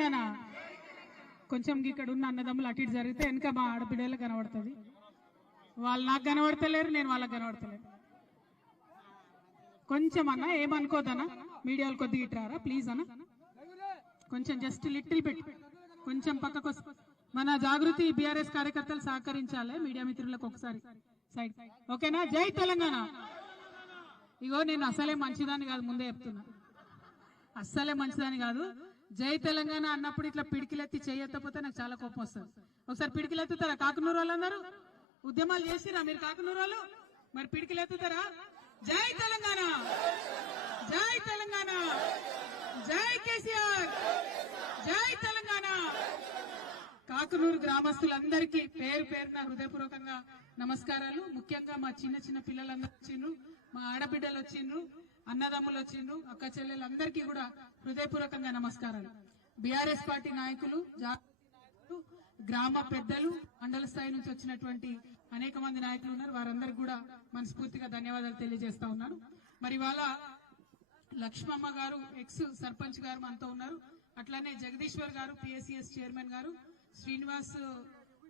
తెలంగాణ. కొంచెం ఇక్కడ ఉన్న అన్నదమ్ములు అటు ఇటు జరిగితే వెనక మా ఆడబిడ్డలు కనబడుతుంది. వాళ్ళు నాకు కనబడతలేరు, నేను వాళ్ళకి కనబడతలేరు. కొంచెం అన్న ఏమనుకోదన్నా, మీడియాలు కొద్దిగా ఇట్రారా ప్లీజ్ అన్న, కొంచెం జస్ట్ లిటిల్ బిట్ కొంచెం పక్కకు. మన జాగృతి బీఆర్ఎస్ కార్యకర్తలు సహకరించాలి మీడియా మిత్రులకు ఒకసారి సైడ్, ఓకేనా? జై తెలంగాణ. ఇగో నేను అసలే మంచిదాన్ని కాదు, ముందే చెప్తున్నా, అస్సలే మంచిదాన్ని కాదు. జై తెలంగాణ అన్నప్పుడు ఇట్లా పిడికిలెత్తి చేయకపోతే నాకు చాలా కోపం వస్తుంది. ఒకసారి పిడికిలెత్తుతారా కాకునూరు వాళ్ళందరూ? ఉద్యమాలు చేసిరా మీరు కాకునూరు వాళ్ళు? మరి పిడికిలెత్తుతారా? జై తెలంగాణ, జై తెలంగాణ, జై కేసీఆర్, జై తెలంగాణ. కాకునూరు గ్రామస్తులందరికీ పేరు పేరున హృదయపూర్వకంగా నమస్కారాలు. ముఖ్యంగా మా చిన్న చిన్న పిల్లలందరూ వచ్చిండ్రు, మా ఆడబిడ్డలు వచ్చిండ్రు, అన్నదమ్ములు వచ్చిండ్రు, అక్క చెల్లెలందరికీ కూడా హృదయపూర్వకంగా నమస్కారాలు. బీఆర్ఎస్ పార్టీ నాయకులు, గ్రామ పెద్దలు, మండల స్థాయి నుంచి వచ్చినటువంటి అనేక మంది నాయకులు ఉన్నారు. వారందరికీ కూడా మనస్ఫూర్తిగా ధన్యవాదాలు తెలియజేస్తా ఉన్నాను. మరి ఇవాళ లక్ష్మమ్మ గారు ఎక్స్ సర్పంచ్ గారు మనతో ఉన్నారు. అట్లానే జగదీశ్వర్ గారు పిఎస్సిఎస్ చైర్మన్ గారు, శ్రీనివాస్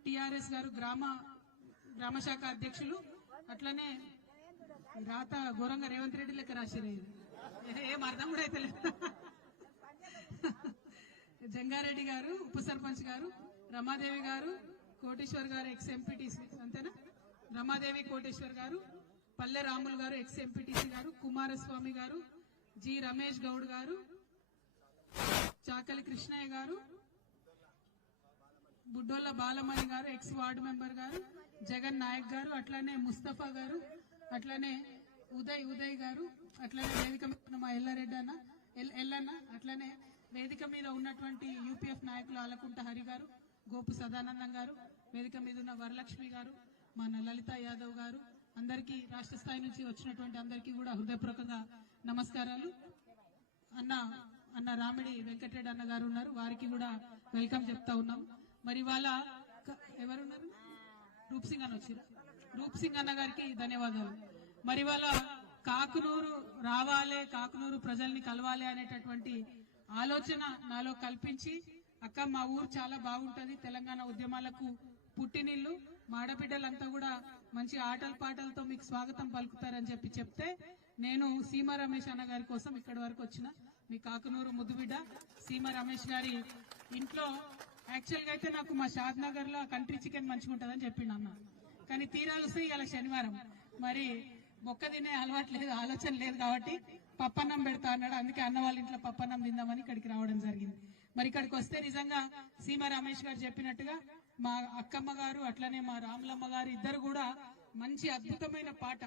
టిఆర్ఎస్ గారు గ్రామ శాఖ అధ్యక్షులు, అట్లనే రాత ఘోరంగా రేవంత్ రెడ్డి లెక్క రాసిరేది, ఏం అర్థం కూడా అయితే లేదు. జంగారెడ్డి గారు ఉప సర్పంచ్ గారు, రమాదేవి గారు, కోటేశ్వర్ గారు ఎక్స్ ఎంపీటీసీ, అంతేనా? రమాదేవి కోటేశ్వర్ గారు, పల్లె రాములు గారు ఎక్స్ ఎంపీటీసీ గారు, కుమారస్వామి గారు, జి రమేష్ గౌడ్ గారు, చాకలి కృష్ణయ్య గారు, బుడ్డోళ్ల బాలమణి గారు ఎక్స్ వార్డు మెంబర్ గారు, జగన్ నాయక్ గారు, అట్లానే ముస్తఫా గారు, అట్లానే ఉదయ్ గారు, అట్లానే వేదిక మీద మా ఎల్లారెడ్డి ఎల్లన్న, అట్లానే వేదిక మీద ఉన్నటువంటి యూపీఎఫ్ నాయకులు ఆలకుంట హరి గారు, గోపు సదానందం గారు, వేదిక మీద ఉన్న వరలక్ష్మి గారు, మన లలిత యాదవ్ గారు, అందరికీ రాష్ట్ర స్థాయి నుంచి వచ్చినటువంటి అందరికీ కూడా హృదయపూర్వకంగా నమస్కారాలు. అన్న రామిడి వెంకటరెడ్డి అన్న గారు ఉన్నారు, వారికి కూడా వెల్కమ్ చెప్తా ఉన్నాం. మరి వాళ్ళ ఎవరున్నారు? రూప్ సింగ్ అన్న వచ్చారు, రూప్ సింగ్ అన్న గారికి ధన్యవాదాలు. మరి వాళ్ళ కాకునూరు రావాలి, కాకునూరు ప్రజల్ని కలవాలి అనేటటువంటి ఆలోచన నాలో కల్పించి, అక్క మా ఊరు చాలా బాగుంటది, తెలంగాణ ఉద్యమాలకు పుట్టినిల్లు, మాడబిడ్డలంతా కూడా మంచి ఆటల పాటలతో మీకు స్వాగతం పలుకుతారని చెప్తే నేను సీమా రమేష్ అన్న గారి కోసం ఇక్కడి వరకు వచ్చిన. మీ కాకునూరు ముద్దుబిడ్డ సీమా రమేష్ గారి ఇంట్లో యాక్చువల్ గా అయితే నాకు మా షాద్ నగర్ లో కంట్రీ చికెన్ మంచిగా ఉంటుందని చెప్పిండు అన్న, కానీ తీరాలు వస్తే ఇలా శనివారం మరి మొక్క తినే అలవాటు లేదు, ఆలోచన లేదు కాబట్టి పప్పన్నం పెడతా అన్నాడు. అందుకే అన్న వాళ్ళ ఇంట్లో పప్పన్నం తిందామని ఇక్కడికి రావడం జరిగింది. మరి ఇక్కడికి వస్తే నిజంగా సీమా రమేష్ గారు చెప్పినట్టుగా మా అక్కమ్మ గారు, అట్లనే మా రాములమ్మ గారు ఇద్దరు కూడా మంచి అద్భుతమైన పాట,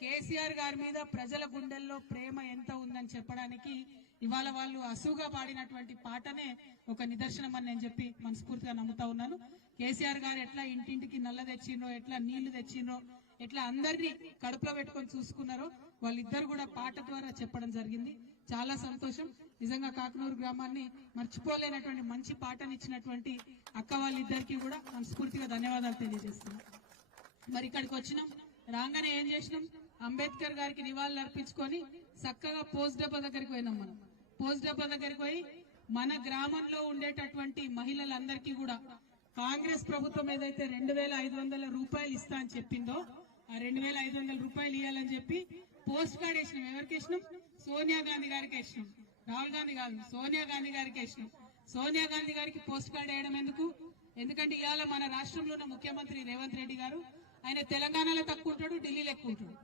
కేసీఆర్ గారి మీద ప్రజల గుండెల్లో ప్రేమ ఎంత ఉందని చెప్పడానికి ఇవాళ వాళ్ళు అసువుగా పాడినటువంటి పాటనే ఒక నిదర్శనం అని నేను చెప్పి మనస్ఫూర్తిగా నమ్ముతా ఉన్నాను. కేసీఆర్ గారు ఎట్లా ఇంటింటికి నల్ల తెచ్చిండ్రో, ఎట్లా నీళ్లు తెచ్చిండ్రో, ఎట్లా అందరినీ కడుపులో పెట్టుకొని చూసుకున్నారో వాళ్ళిద్దరు కూడా పాట ద్వారా చెప్పడం జరిగింది. చాలా సంతోషం. నిజంగా కాకునూరు గ్రామాన్ని మర్చిపోలేనటువంటి మంచి పాటనిచ్చినటువంటి అక్క వాళ్ళిద్దరికి కూడా మనస్ఫూర్తిగా ధన్యవాదాలు తెలియజేస్తున్నాం. మరి ఇక్కడికి వచ్చినాం, రాగానే ఏం చేసినాం, అంబేద్కర్ గారికి నివాళులు అర్పించుకొని చక్కగా పోస్ట్ డబ్బా దగ్గరికి పోయినాం. మనం పోస్ట్ డబ్బా దగ్గరికి పోయి మన గ్రామంలో ఉండేటటువంటి మహిళలందరికీ కూడా కాంగ్రెస్ ప్రభుత్వం ఏదైతే 2500 రూపాయలు ఇస్తా అని చెప్పిందో ఆ 2500 రూపాయలు ఇవ్వాలని చెప్పి పోస్ట్ కార్డ్ వేసినాం. ఎవరికి వేసినాం? సోనియా గాంధీ గారికి వేసినాం. రాహుల్ గాంధీ కాదు, సోనియా గాంధీ గారికి వేసినాం. సోనియా గాంధీ గారికి పోస్ట్ కార్డ్ వేయడం ఎందుకు? ఎందుకంటే ఇవాళ మన రాష్ట్రంలో ఉన్న ముఖ్యమంత్రి రేవంత్ రెడ్డి గారు, ఆయన తెలంగాణలో తక్కువ ఉంటాడు, ఢిల్లీలో ఎక్కువ ఉంటాడు.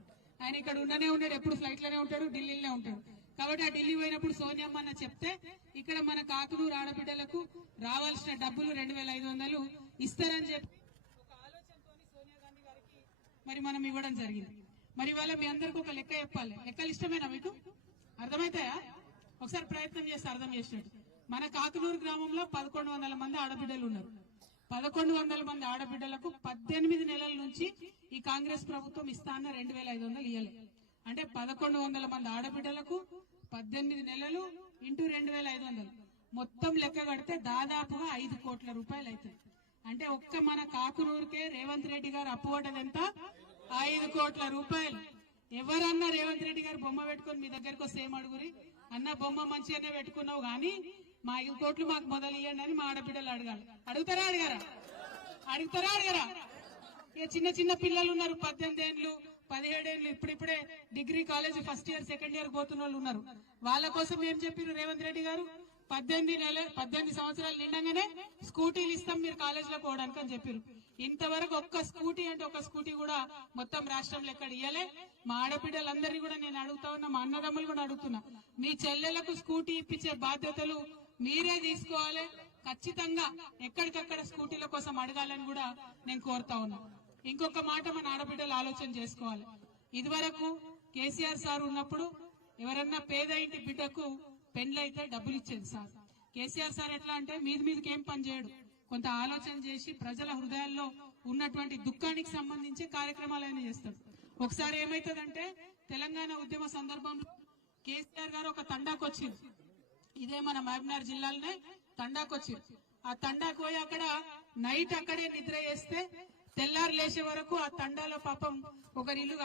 ఆయన ఇక్కడ ఉండనే ఉంటాడు, ఎప్పుడు ఫ్లైట్ లోనే ఉంటాడు, ఢిల్లీలోనే ఉంటాడు. కాబట్టి ఆ ఢిల్లీ పోయినప్పుడు సోనియమ్మ అన్న చెప్తే ఇక్కడ మన కాకునూరు ఆడబిడ్డలకు రావాల్సిన డబ్బులు 2500 ఇస్తారని చెప్పి ఒక ఆలోచనతో సోనియా గాంధీ గారికి మరి మనం ఇవ్వడం జరిగింది. మరి ఇవాళ మీ అందరికి ఒక లెక్క చెప్పాలి. లెక్కలు ఇష్టమేనా మీకు? అర్థమవుతాయా? ఒకసారి ప్రయత్నం చేస్తే అర్థం చేసినట్టు. మన కాకునూరు గ్రామంలో 1100 మంది ఆడబిడ్డలు ఉన్నారు. 1100 మంది ఆడబిడ్డలకు 18 నెలల నుంచి ఈ కాంగ్రెస్ ప్రభుత్వం ఇస్తా అన్న 2500 ఇయ్యలే. అంటే 1100 మంది ఆడబిడ్డలకు 18 నెలలు ఇంటూ 2500 మొత్తం లెక్క కడితే దాదాపుగా 5 కోట్ల రూపాయలు అవుతుంది. అంటే ఒక్క మన కాకునూరుకే రేవంత్ రెడ్డి గారు అప్పు పడ్డది ఎంత? 5 కోట్ల రూపాయలు. ఎవరన్నా రేవంత్ రెడ్డి గారు బొమ్మ పెట్టుకుని మీ దగ్గరకు వస్తే ఏం అడుగురి? అన్న బొమ్మ మంచిగానే పెట్టుకున్నావు, కానీ మా 5 కోట్లు మాకు మొదలు ఇవ్వండి అని మా ఆడబిడ్డలు అడగాలి. అడుగుతారా అడగరా? అడుగుతారా అడగరా? ఇక చిన్న చిన్న పిల్లలు ఉన్నారు, 18 ఏళ్ళు 17 ఏళ్ళు, ఇప్పుడిప్పుడే degree college first year second year పోతున్న వాళ్ళు ఉన్నారు. వాళ్ళ కోసం ఏం చెప్పారు రేవంత్ రెడ్డి గారు? 18 సంవత్సరాలు నిండగానే స్కూటీలు ఇస్తాం మీరు కాలేజీలో పోవడానికి అని చెప్పారు. ఇంతవరకు ఒక్క స్కూటీ అంటే ఒక స్కూటీ కూడా మొత్తం రాష్ట్రంలో ఎక్కడ ఇయ్యలే. మా ఆడబిడ్డలందరినీ కూడా నేను అడుగుతా ఉన్నా, మా అన్నదమ్ములు కూడా అడుగుతున్నా, మీ చెల్లెలకు స్కూటీ ఇప్పించే బాధ్యతలు మీరే తీసుకోవాలి. ఖచ్చితంగా ఎక్కడికక్కడ స్కూటీల కోసం అడగాలని కూడా నేను కోరుతా ఉన్నా. ఇంకొక మాట మన ఆడబిడ్డలు ఆలోచన చేసుకోవాలి. ఇదివరకు కేసీఆర్ సార్ ఉన్నప్పుడు ఎవరన్నా పేద ఇంటి బిడ్డకు పెండ్లైతే డబ్బులు ఇచ్చేది సార్. కేసీఆర్ సార్ ఎట్లా అంటే మీదికి ఏం పని చేయడు, కొంత ఆలోచన చేసి ప్రజల హృదయాల్లో ఉన్నటువంటి దుఃఖానికి సంబంధించి కార్యక్రమాలైనా చేస్తాడు. ఒకసారి ఏమైతుందంటే తెలంగాణ ఉద్యమ సందర్భంలో కేసీఆర్ గారు ఒక తండాకు వచ్చింది, ఇదే మన మహబూబ్నగర్ జిల్లాలోనే తండాకు వచ్చింది. ఆ తండాకు పోయి అక్కడ నైట్ అక్కడే నిద్ర చేస్తే తెల్లారు లేచే వరకు ఆ తండాలో పాపం ఒకరి ఇల్లు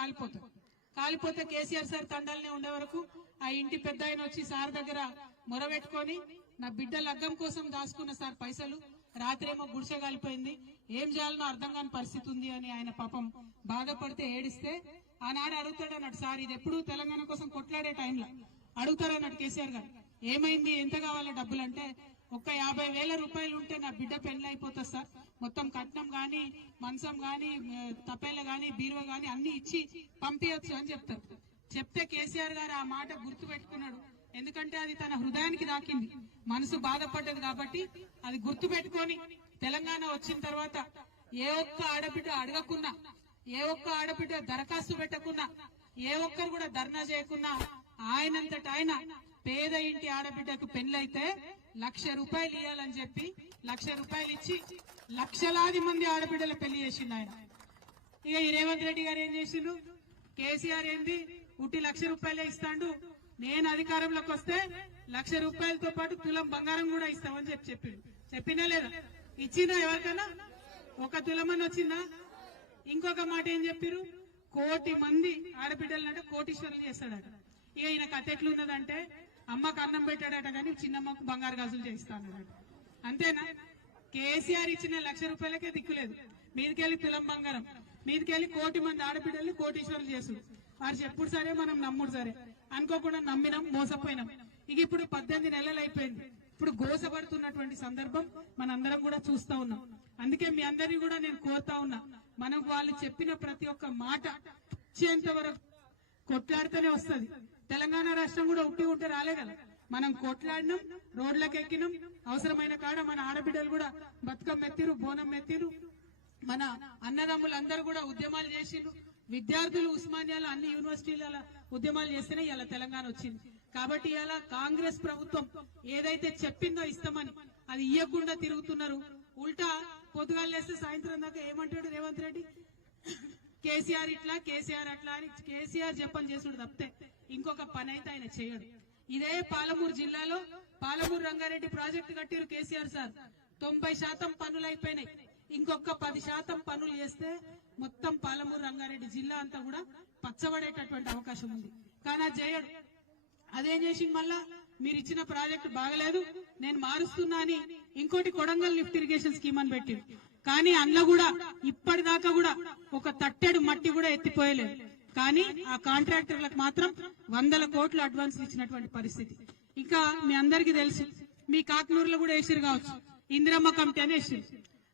కాలిపోతే కేసీఆర్ సార్ తండాలనే ఉండే వరకు ఆ ఇంటి పెద్ద ఆయన వచ్చి సార్ దగ్గర మొరబెట్టుకొని, నా బిడ్డ లగ్గం కోసం దాచుకున్న సార్ పైసలు, రాత్రేమో గుడిసె కాలిపోయింది, ఏం చేయాలనో అర్థం కాని పరిస్థితి ఉంది అని ఆయన పాపం బాధపడితే ఏడిస్తే ఆనాడు అడుగుతాడు అన్నాడు, సార్ ఇది ఎప్పుడు తెలంగాణ కోసం కొట్లాడే టైంలో అడుగుతారన్నాడు కేసీఆర్ గారు, ఏమైంది ఎంత కావాలో డబ్బులు అంటే, ఒక్క 50,000 రూపాయలు ఉంటే నా బిడ్డ పెళ్లి అయిపోతుంది సార్, మొత్తం కట్నం గాని మంచం గాని తపేల గాని బీరువా గాని అన్ని ఇచ్చి పంపించచ్చు అని చెప్తారు. చెప్తే కేసీఆర్ గారు ఆ మాట గుర్తు పెట్టుకున్నాడు. ఎందుకంటే అది తన హృదయానికి దాకింది, మనసు బాధపడ్డది కాబట్టి అది గుర్తు పెట్టుకొని తెలంగాణ వచ్చిన తర్వాత ఏ ఒక్క ఆడబిడ్డ అడగకున్నా, ఏ ఒక్క ఆడబిడ్డ దరఖాస్తు పెట్టకున్నా, ఏ ఒక్కరు కూడా ధర్నా చేయకున్నా ఆయనంతట ఆయన పేద ఇంటి ఆడబిడ్డకు పెళ్లైతే 1,00,000 రూపాయలు ఇవ్వాలని చెప్పి 1,00,000 రూపాయలు ఇచ్చి లక్షలాది మంది ఆడబిడ్డలు పెళ్లి చేసిండు ఆయన. ఇక ఈ రేవంత్ రెడ్డి గారు ఏం చేసిండు, కేసీఆర్ ఏంది ఉట్టి 1,00,000 రూపాయలే ఇస్తాడు, నేను అధికారంలోకి వస్తే 1,00,000 రూపాయలతో పాటు తులం బంగారం కూడా ఇస్తామని చెప్పిండు. చెప్పినా లేదా? ఇచ్చిందా ఎవరికైనా? ఒక తులమని వచ్చిందా? ఇంకొక మాట ఏం చెప్పారు, 1 కోటి మంది ఆడబిడ్డలంటే కోటీశ్వరులు చేస్తాడట. ఇక ఈయన కథ ఎట్లున్నదంటే అమ్మకు అన్నం పెట్టాడట కానీ చిన్నమ్మకు బంగారు గాజులు చేయిస్తాడట. అంతేనా? కేసీఆర్ ఇచ్చిన 1,00,000 రూపాయలకే దిక్కులేదు, మీదికెళ్ళి తులం బంగారం, మీదికెళ్ళి 1 కోటి మంది ఆడబిడ్డల్ని కోటీశ్వరులు చేసుడు. వారు చెప్పుడు సరే మనం నమ్ముడు సరే అనుకోకుండా నమ్మినాం, మోసపోయినాం. ఇక ఇప్పుడు 18 నెలలు అయిపోయింది, ఇప్పుడు గోసపడుతున్నటువంటి సందర్భం మనందరం కూడా చూస్తా ఉన్నాం. అందుకే మీ అందరినీ కూడా నేను కోరుతా ఉన్నా, మనం వాళ్ళు చెప్పిన ప్రతి ఒక్క మాట ఇచ్చేంత వరకు కొట్లాడితేనే వస్తుంది. తెలంగాణ రాష్ట్రం కూడా ఉట్టి ఉంటే రాలే కదా, మనం కొట్లాడినాం, రోడ్లకు ఎక్కినాం, అవసరమైన కాడ మన ఆడబిడ్డలు కూడా బతుకమ్మ ఎత్తిరు, బోనం ఎత్తిరు, మన అన్నదమ్ములు అందరూ కూడా ఉద్యమాలు చేసిండ్రు, విద్యార్థులు ఉస్మానియాలో అన్ని యూనివర్సిటీల ఉద్యమాలు చేస్తేనే ఇలా తెలంగాణ వచ్చింది. కాబట్టి ఇలా కాంగ్రెస్ ప్రభుత్వం ఏదైతే చెప్పిందో ఇస్తామని అది ఇయ్యకుండా తిరుగుతున్నారు. ఉల్టా పొద్దుగాలు లేస్తే సాయంత్రం దాకా ఏమంటాడు రేవంత్ రెడ్డి, కేసీఆర్ ఇట్లా కేసీఆర్ అట్లా అని కేసీఆర్ చెప్పని చేసుడు తప్పితే ఇంకొక పని అయితే ఆయన చేయడు. ఇదే పాలమూరు జిల్లాలో పాలమూరు రంగారెడ్డి ప్రాజెక్టు కట్టిరు కేసీఆర్ సార్, 90% పనులు అయిపోయినాయి. ఇంకొక 10% పనులు చేస్తే మొత్తం పాలమూరు రంగారెడ్డి జిల్లా అంతా కూడా పచ్చబడేటటువంటి అవకాశం ఉంది. కానీ అది చేయడు. అదేం చేసి మళ్ళా మీరు ఇచ్చిన ప్రాజెక్టు బాగలేదు నేను మారుస్తున్నా అని ఇంకోటి కొడంగల్ లిఫ్ట్ ఇరిగేషన్ స్కీమ్ అని పెట్టి, కానీ అందులో కూడా ఇప్పటిదాకా కూడా ఒక తట్టెడు మట్టి కూడా ఎత్తిపోయలేదు. కానీ ఆ కాంట్రాక్టర్లకు మాత్రం 100 కోట్లు అడ్వాన్స్ ఇచ్చినటువంటి పరిస్థితి. ఇంకా మీ అందరికీ తెలుసు, మీ కాకనూరులో కూడా వేసిరు కావచ్చు, ఇందిరమ్మ కమిటీ అని వేసిరు.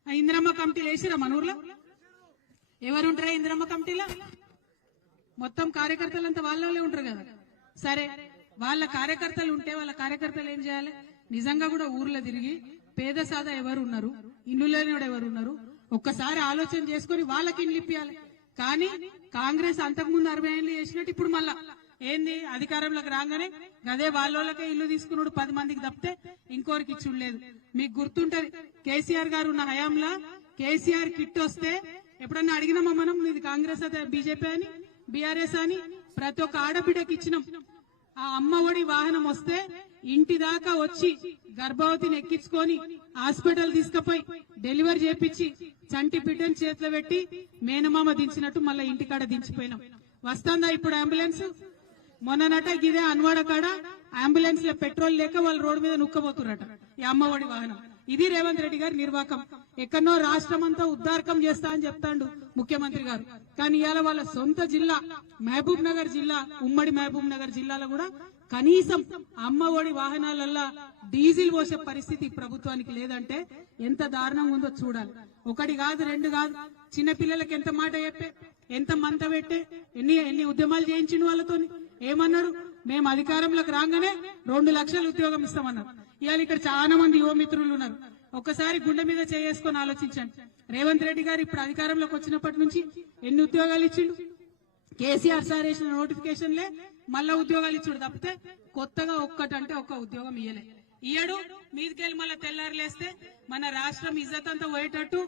ఆ ఇందిరమ్మ కమిటీలు వేసిరా మన ఊర్లో? ఎవరుంటారా ఇందిరమ్మ కమిటీలో? మొత్తం కార్యకర్తలంతా వాళ్ళే ఉంటారు కదా. సరే, వాళ్ళ కార్యకర్తలు ఉంటే వాళ్ళ కార్యకర్తలు ఏం చేయాలి? నిజంగా కూడా ఊర్లో తిరిగి పేద సాదా ఎవరు ఉన్నారు, ఇల్లు లేని ఎవరు ఉన్నారు, ఒక్కసారి ఆలోచన చేసుకుని వాళ్ళకి ఇల్లు ఇప్పియాలి. కానీ కాంగ్రెస్ అంతకుముందు 60 ఏళ్ళు చేసినట్టు ఇప్పుడు మళ్ళా ఏంది అధికారంలోకి రాగానే అదే వాళ్ళకే ఇల్లు తీసుకున్నాడు 10 మందికి తప్పితే ఇంకోరికి ఇచ్చుండలేదు. మీకు గుర్తుంటది, కేసీఆర్ గారు ఉన్న హయాంలా కేసీఆర్ కిట్ వస్తే ఎప్పుడన్నా అడిగినామా మనం ఇది కాంగ్రెస్ అదే బీజేపీ అని బీఆర్ఎస్ అని? ప్రతి ఒక్క ఆడబిడ్డకి ఇచ్చినాం. ఆ అమ్మ ఒడి వాహనం వస్తే ఇంటి దాకా వచ్చి గర్భవతిని ఎక్కించుకొని హాస్పిటల్ తీసుకుపోయి డెలివరీ చేపించి చంటి బిడ్డని చేతిలో పెట్టి మేనమామ దించినట్టు మళ్ళీ ఇంటికాడ దించిపోయినాం. వస్తుందా ఇప్పుడు అంబులెన్స్? మొన్ననట గిదే అన్వాడ కాడ అంబులెన్స్ లో పెట్రోల్ లేక వాళ్ళు రోడ్డు మీద నుక్కబోతున్నట ఈ అమ్మఒడి వాహనం. ఇది రేవంత్ రెడ్డి గారి నిర్వాకం. ఎక్కడో రాష్ట్రం అంతా ఉద్దారకం చేస్తా అని చెప్తాండు ముఖ్యమంత్రి గారు, కానీ ఇవాళ వాళ్ళ సొంత జిల్లా మహబూబ్ నగర్ జిల్లా, ఉమ్మడి మహబూబ్ నగర్ జిల్లాలో కూడా కనీసం అమ్మఒడి వాహనాలల్లో డీజిల్ పోసే పరిస్థితి ప్రభుత్వానికి లేదంటే ఎంత దారుణంగా ఉందో చూడాలి. ఒకటి కాదు, రెండు కాదు, చిన్నపిల్లలకి ఎంత మాట చెప్పే, ఎంత మంత పెట్టే, ఎన్ని ఉద్యమాలు చేయించిండు వాళ్ళతో. ఏమన్నారు? మేము అధికారంలోకి రాగానే 2 లక్షల ఉద్యోగం ఇస్తామన్నారు. ఇవాళ ఇక్కడ చాలా మంది యువ మిత్రులు ఉన్నారు. ఒక్కసారి గుండె మీద చేసుకొని ఆలోచించండి. రేవంత్ రెడ్డి గారు ఇప్పుడు అధికారంలోకి వచ్చినప్పటి నుంచి ఎన్ని ఉద్యోగాలు ఇచ్చిండు? కేసీఆర్ సార్ వేసిన నోటిఫికేషన్లే మళ్ళా ఉద్యోగాలు ఇచ్చుడు తప్పితే కొత్తగా ఒక్కటంటే ఒక్క ఉద్యోగం ఇయ్యడు. మీదికెళ్ళి మళ్ళీ తెల్లారులేస్తే మన రాష్ట్రం ఇజ్జత్ అంతా పోయేటట్టు,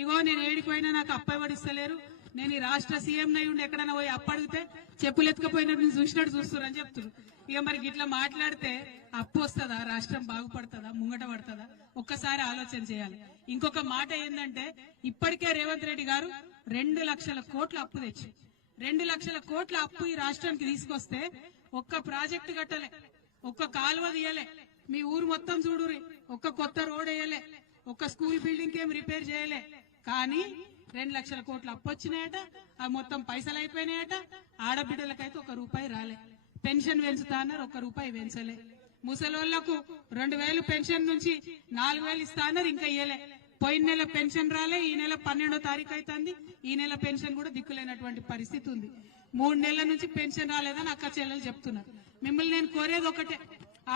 ఇగో నేను ఏడిపోయినా నాకు అప్పవడిస్తలేరు, నేను ఈ రాష్ట్ర సీఎం నై ఉండి ఎక్కడైనా పోయి అప్పడిగితే చెప్పులు ఎత్తుకపోయినట్టు నేను చూసినట్టు చూస్తున్నారని చెప్తున్నారు. ఇక మరి ఇట్లా మాట్లాడితే అప్పు వస్తుందా, రాష్ట్రం బాగుపడుతుందా, ముంగట పడుతుందా? ఒక్కసారి ఆలోచన చేయాలి. ఇంకొక మాట ఏంటంటే, ఇప్పటికే రేవంత్ రెడ్డి గారు 2 లక్షల కోట్ల అప్పు తెచ్చి 2 లక్షల కోట్ల అప్పు ఈ రాష్ట్రానికి తీసుకొస్తే ఒక్క ప్రాజెక్టు కట్టలే, ఒక్క కాలువ తీయలే, మీ ఊరు మొత్తం చూడురి, ఒక్క కొత్త రోడ్ వేయలే, ఒక్క స్కూల్ బిల్డింగ్ ఏం రిపేర్ చేయలే. కానీ 2 లక్షల కోట్ల అప్పు వచ్చినాయట, అవి మొత్తం పైసలు అయిపోయినాయట. ఆడబిడ్డలకైతే 1 రూపాయి రాలే. పెన్షన్ పెంచుతా అన్నారు, 1 రూపాయి పెంచలే. ముసలోళ్లకు 2000 పెన్షన్ నుంచి 4000 ఇస్తా అన్నారు, ఇంకా ఇయ్యలే. పోయిన నెల పెన్షన్ రాలే, ఈ నెల 12వ తారీఖు అవుతుంది, ఈ నెల పెన్షన్ కూడా దిక్కులేనటువంటి పరిస్థితి ఉంది. 3 నెలల నుంచి పెన్షన్ రాలేదని అక్క చెల్లెలు చెప్తున్నారు. మిమ్మల్ని నేను కోరేది ఒకటే,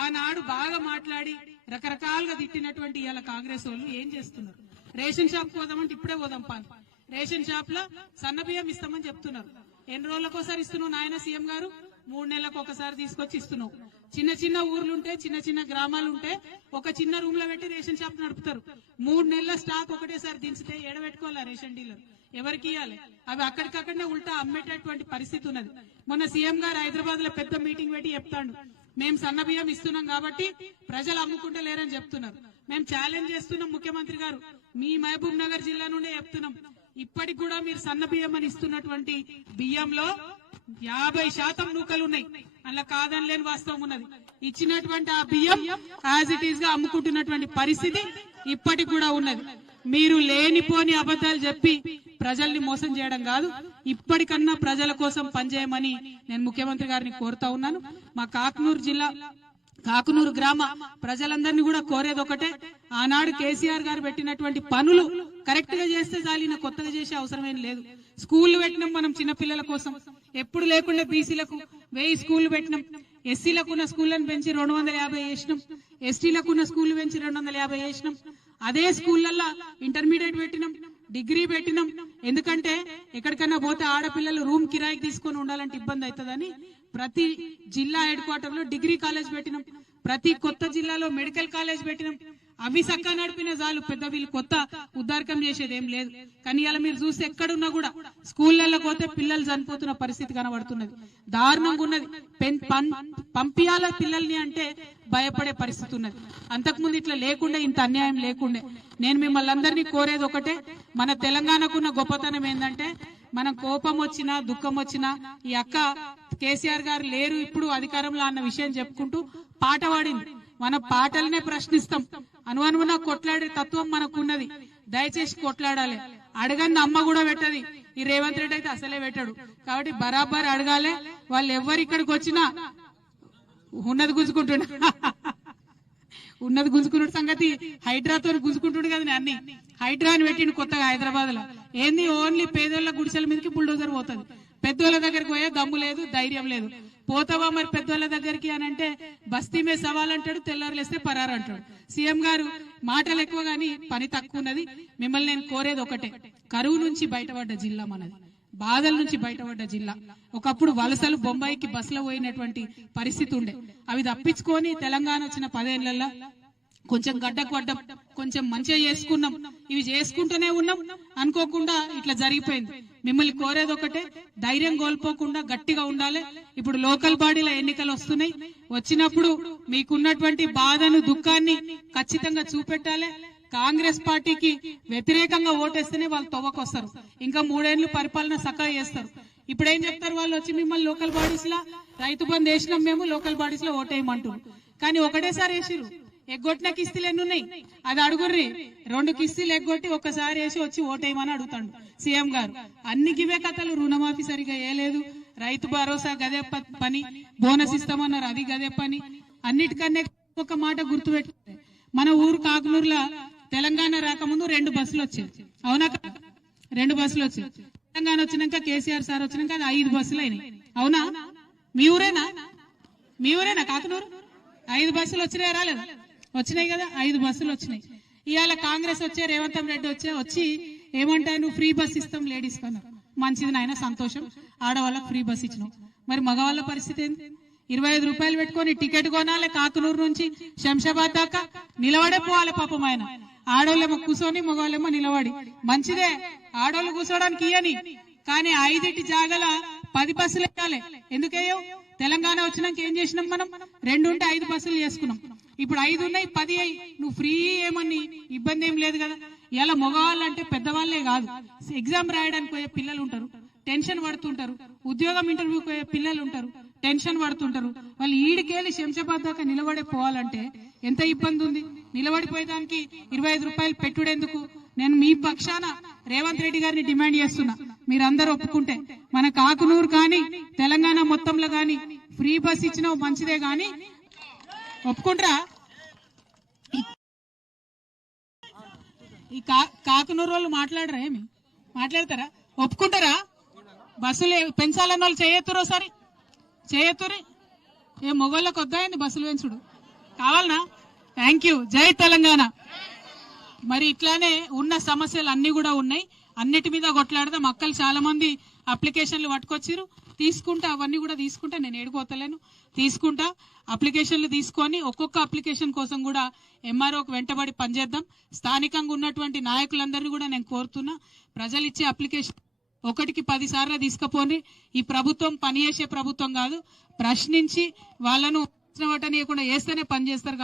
ఆనాడు బాగా మాట్లాడి రకరకాలుగా తిట్టినటువంటి ఇవాళ కాంగ్రెస్ వాళ్ళు ఏం చేస్తున్నారు? రేషన్ షాప్ పోదామంటే ఇప్పుడే పోదాం పాన్, రేషన్ షాప్ లో సన్న బియ్యం ఇస్తామని చెప్తున్నారు. ఎన్ని రోజులకోసారి ఇస్తున్నావు నాయన సీఎం గారు? 3 నెలలకు ఒకసారి తీసుకొచ్చి ఇస్తున్నావు. చిన్న చిన్న ఊర్లుంటే, చిన్న చిన్న గ్రామాలుంటే ఒక చిన్న రూమ్ లో పెట్టి రేషన్ షాప్ నడుపుతారు. 3 నెలల స్టాక్ ఒకటేసారి దించితే ఏడబెట్టుకోవాలా రేషన్ డీలర్? ఎవరికి ఇవ్వాలి? అవి అక్కడికక్కడనే ఉల్టా అమ్మేటటువంటి పరిస్థితి ఉన్నది. మొన్న సీఎం గారు హైదరాబాద్ లో పెద్ద మీటింగ్ పెట్టి చెప్తాడు, మేము సన్న బియ్యం ఇస్తున్నాం కాబట్టి ప్రజలు అమ్ముకుంటే లేరని చెప్తున్నారు. మేము ఛాలెంజ్ చేస్తున్నాం ముఖ్యమంత్రి గారు, మీ మహబూబ్ నగర్ జిల్లా నుండే చెప్తున్నాం, ఇప్పటికి కూడా మీరు సన్న బియ్యం అని ఇస్తున్నటువంటి బియ్యంలో 50% నూకలు ఉన్నాయి. అలా కాదని లేని వాస్తవం ఉన్నది. ఇచ్చినటువంటి ఆ బియ్యం యాజ్ ఇట్ ఈస్ గా అమ్ముకుంటున్నటువంటి పరిస్థితి ఇప్పటికి కూడా ఉన్నది. మీరు లేనిపోని అబద్ధాలు చెప్పి ప్రజల్ని మోసం చేయడం కాదు, ఇప్పటికన్నా ప్రజల కోసం పనిచేయమని నేను ముఖ్యమంత్రి గారిని కోరుతా ఉన్నాను. మా కాకునూరు గ్రామ ప్రజలందరినీ కూడా కోరేది ఒకటే, ఆనాడు కేసీఆర్ గారు పెట్టినటువంటి పనులు కరెక్ట్ గా చేస్తే చాలు, కొత్తగా చేసే అవసరమేం లేదు. స్కూళ్లు పెట్టినాం మనం చిన్నపిల్లల కోసం, ఎప్పుడు లేకుండా బీసీలకు 1000 స్కూళ్లు పెట్టినాం, ఎస్సీలకు ఉన్న స్కూళ్లను పెంచి 250 చేసినాం, ఎస్టీలకు ఉన్న స్కూళ్లు పెంచి 250 చేసినాం. అదే స్కూళ్లలో ఇంటర్మీడియట్ పెట్టినాం, డిగ్రీ పెట్టినాం. ఎందుకంటే ఎక్కడికన్నా పోతే ఆడపిల్లలు రూమ్ కిరాయికి తీసుకొని ఉండాలంటే ఇబ్బంది అవుతుందని ప్రతి జిల్లా హెడ్ క్వార్టర్ లో డిగ్రీ కాలేజ్ పెట్టినాం, ప్రతి కొత్త జిల్లాలో మెడికల్ కాలేజ్ పెట్టినాం. అవి చక్కగా నడిపిన చాలు, పెద్ద వీళ్ళు కొత్త ఉద్దారకం చేసేది ఏం లేదు. కానీ ఇలా మీరు చూస్తే ఎక్కడున్నా కూడా స్కూళ్లలో పోతే పిల్లలు చనిపోతున్న పరిస్థితి కనబడుతున్నది, దారుణంగా ఉన్నది. పంపియాల పిల్లల్ని అంటే భయపడే పరిస్థితి ఉన్నది. అంతకుముందు ఇట్లా లేకుండే, ఇంత అన్యాయం లేకుండే. నేను మిమ్మల్ని అందరినీ కోరేది ఒకటే, మన తెలంగాణకున్న గొప్పతనం ఏంటంటే, మనం కోపం వచ్చినా దుఃఖం వచ్చినా ఈ అక్క కేసీఆర్ గారు లేరు ఇప్పుడు అధికారంలో అన్న విషయం చెప్పుకుంటూ పాట పాడింది. మన పాటలనే ప్రశ్నిస్తాం, అనువనువున కొట్లాడే తత్వం మనకున్నది. దయచేసి కొట్లాడాలి. అడగని అమ్మ కూడా పెట్టది, ఈ రేవంత్ రెడ్డి అయితే అసలే పెట్టాడు. కాబట్టి బరాబర్ అడగాలి. వాళ్ళు ఎవరు ఇక్కడికి వచ్చినా ఉన్నది గుంజుకున్నాడు సంగతి హైడ్రాతో గుంజుకుంటుడు కదా, అన్ని హైడ్రా అని పెట్టిండు కొత్తగా హైదరాబాద్ లో. ఏంది ఓన్లీ పేదోళ్ళ గుడిసెల మీదకి బుల్డోజర్ పోతుంది, పెద్దోళ్ళ దగ్గరికి పోయే దమ్ము లేదు, ధైర్యం లేదు. పోతావా మరి పెద్దోళ్ళ దగ్గరికి అని అంటే బస్తీ మీద సవాల్ అంటాడు, తెల్లారులేస్తే పరారు అంటాడు. సీఎం గారు మాటలు ఎక్కువ గానీ పని తక్కువ ఉన్నది. మిమ్మల్ని నేను కోరేది ఒకటే, కరువు నుంచి బయటపడ్డ జిల్లా మనది, బాధల నుంచి బయటపడ్డ జిల్లా. ఒకప్పుడు వలసలు బొంబాయికి బస్సులో పోయినటువంటి పరిస్థితి ఉండే, అవి తప్పించుకొని తెలంగాణ వచ్చిన 10 ఏళ్లలో కొంచెం గడ్డకు పడ్డం, కొంచెం మంచిగా చేసుకున్నాం. ఇవి చేసుకుంటూనే ఉన్నాం, అనుకోకుండా ఇట్లా జరిగిపోయింది. మిమ్మల్ని కోరేది ఒకటే, ధైర్యం కోల్పోకుండా గట్టిగా ఉండాలి. ఇప్పుడు లోకల్ బాడీల ఎన్నికలు వస్తున్నాయి, వచ్చినప్పుడు మీకున్నటువంటి బాధను దుఃఖాన్ని ఖచ్చితంగా చూపెట్టాలి. కాంగ్రెస్ పార్టీకి వ్యతిరేకంగా ఓటేస్తేనే వాళ్ళు తవ్వకొస్తారు, ఇంకా 3 ఏళ్లు పరిపాలన చక్కగా చేస్తారు. ఇప్పుడు ఏం చెప్తారు వాళ్ళు వచ్చి మిమ్మల్ని లోకల్ బాడీస్ లా రైతు బంధు వేసినాం మేము లోకల్ బాడీస్ లో ఓటేయమంటారు. కానీ ఒకటేసారి వేసిరు. ఎగ్గొట్టిన కిస్తీలు ఎన్ని ఉన్నాయి అది అడుగుర్రి. 2 కిస్తీలు ఎగ్గొట్టి ఒక్కసారి వేసి వచ్చి ఓటేయమని అడుగుతాడు సీఎం గారు. అన్ని గివే కథలు. రుణమాఫీ సరిగా వేయలేదు, రైతు భరోసా గదే పని, బోనస్ ఇస్తామన్నారు అది గదే పని. అన్నిటికన్నా ఒక మాట గుర్తుపెట్టుకుంటే మన ఊరు కాకునూరులో తెలంగాణ రాకముందు 2 బస్సులు వచ్చాయి. అవునా? 2 బస్సులు వచ్చాయి. తెలంగాణ వచ్చినాక కేసీఆర్ సార్ వచ్చినాక అది 5 బస్సులు అయినాయి. అవునా? మీ ఊరేనా కాకునూరు? 5 బస్సులు వచ్చినాయి రాలేదా? వచ్చినాయి కదా, 5 బస్సులు వచ్చినాయి. ఇవాళ కాంగ్రెస్ వచ్చే రేవంత్ రెడ్డి వచ్చి ఏమంటాను, ఫ్రీ బస్ ఇస్తాం లేడీస్ కన్నా. మంచిది నాయన, సంతోషం. ఆడవాళ్ళకి ఫ్రీ బస్ ఇచ్చినాం. మరి మగవాళ్ళ పరిస్థితి ఏంటి? 25 రూపాయలు పెట్టుకొని టికెట్ కొనాలి. కాకునూరు నుంచి శంషాబాద్ దాకా నిలబడే పోవాలి పాపం ఆయన. ఆడోళ్ళేమో కూర్చొని మగవాళ్ళేమో నిలబడి. మంచిదే, ఆడోళ్ళు కూర్చోడానికి ఇయ్యని. కానీ 5 జాగల 10 బస్సులు ఎక్కాలి. ఎందుకయ్యో? తెలంగాణ వచ్చినాక ఏం చేసినాం మనం? 2 ఉంటే 5 బస్సులు చేసుకున్నాం. ఇప్పుడు 5 ఉన్నాయి, 10 అయ్యి. నువ్వు ఫ్రీ ఏమని ఇబ్బంది ఏం లేదు కదా. ఇలా మగవాళ్ళు అంటే పెద్దవాళ్లే కాదు, ఎగ్జామ్ రాయడానికి పోయే పిల్లలు ఉంటారు, టెన్షన్ పడుతుంటారు. ఉద్యోగం ఇంటర్వ్యూకి పోయే పిల్లలు ఉంటారు, టెన్షన్ పడుతుంటారు. వాళ్ళు ఈడికెళ్ళి శంషాబాద్ దాకా నిలబడే పోవాలంటే ఎంత ఇబ్బంది ఉంది. నిలబడిపోయేదానికి 25 రూపాయలు పెట్టుడెందుకు? నేను మీ పక్షాన రేవంత్ రెడ్డి గారిని డిమాండ్ చేస్తున్నా, మీరందరూ ఒప్పుకుంటే మన కాకునూరు కానీ తెలంగాణ మొత్తంలో కానీ ఫ్రీ బస్ ఇచ్చినా మంచిదే. కానీ ఒప్పుకుంటారా? ఈ కాకునూరు వాళ్ళు మాట్లాడరా? ఏమి మాట్లాడతారా? ఒప్పుకుంటారా? బస్సులు పెంచాలన్న వాళ్ళు చేయెత్తురు, ఒకసారి చేయెత్తురి. ఏ మొగోళ్ళకి వద్దాయండి బస్సులు పెంచుడు? కావాలనా? Thank you. జై తెలంగాణ. మరి ఇట్లానే ఉన్న సమస్యలు అన్ని కూడా ఉన్నాయి. అన్నిటి మీద కొట్లాడదాం. అక్కలు చాలా మంది అప్లికేషన్లు పట్టుకొచ్చిరు, తీసుకుంటా. అవన్నీ కూడా తీసుకుంటా, నేను ఏడుకోతలేను, తీసుకుంటా. అప్లికేషన్లు తీసుకొని ఒక్కొక్క అప్లికేషన్ కోసం కూడా ఎంఆర్ఓకి వెంటబడి పనిచేద్దాం. స్థానికంగా ఉన్నటువంటి నాయకులందరినీ కూడా నేను కోరుతున్నా, ప్రజలు ఇచ్చే అప్లికేషన్ 1కి 10 సార్లు తీసుకుపోని. ఈ ప్రభుత్వం పనిచేసే ప్రభుత్వం కాదు, ప్రశ్నించి వాళ్ళను ఓటనీయకుండా వేస్తేనే పనిచేస్తారు.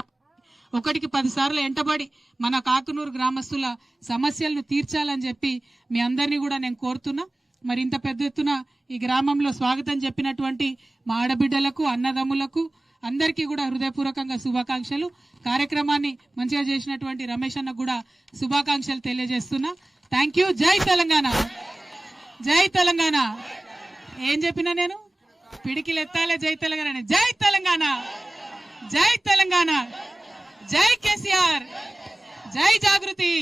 1కి 10 సార్లు వెంటబడి మన కాకునూరు గ్రామస్తుల సమస్యలను తీర్చాలని చెప్పి మీ అందరినీ కూడా నేను కోరుతున్నా. మరి ఇంత పెద్ద ఎత్తున ఈ గ్రామంలో స్వాగతం చెప్పినటువంటి మా ఆడబిడ్డలకు, అన్నదమ్ములకు అందరికీ కూడా హృదయపూర్వకంగా శుభాకాంక్షలు. కార్యక్రమాన్ని మంచిగా చేసినటువంటి రమేష్ అన్నకు కూడా శుభాకాంక్షలు తెలియజేస్తున్నా. Thank you. జై తెలంగాణ, జై తెలంగాణ. ఏం చెప్పినా నేను? పిడికిలు ఎత్తాలే జై తెలంగాణ. జై తెలంగాణ, జై తెలంగాణ, జై కేసీఆర్, జై జాగృతి.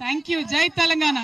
Thank you. జై తెలంగాణ.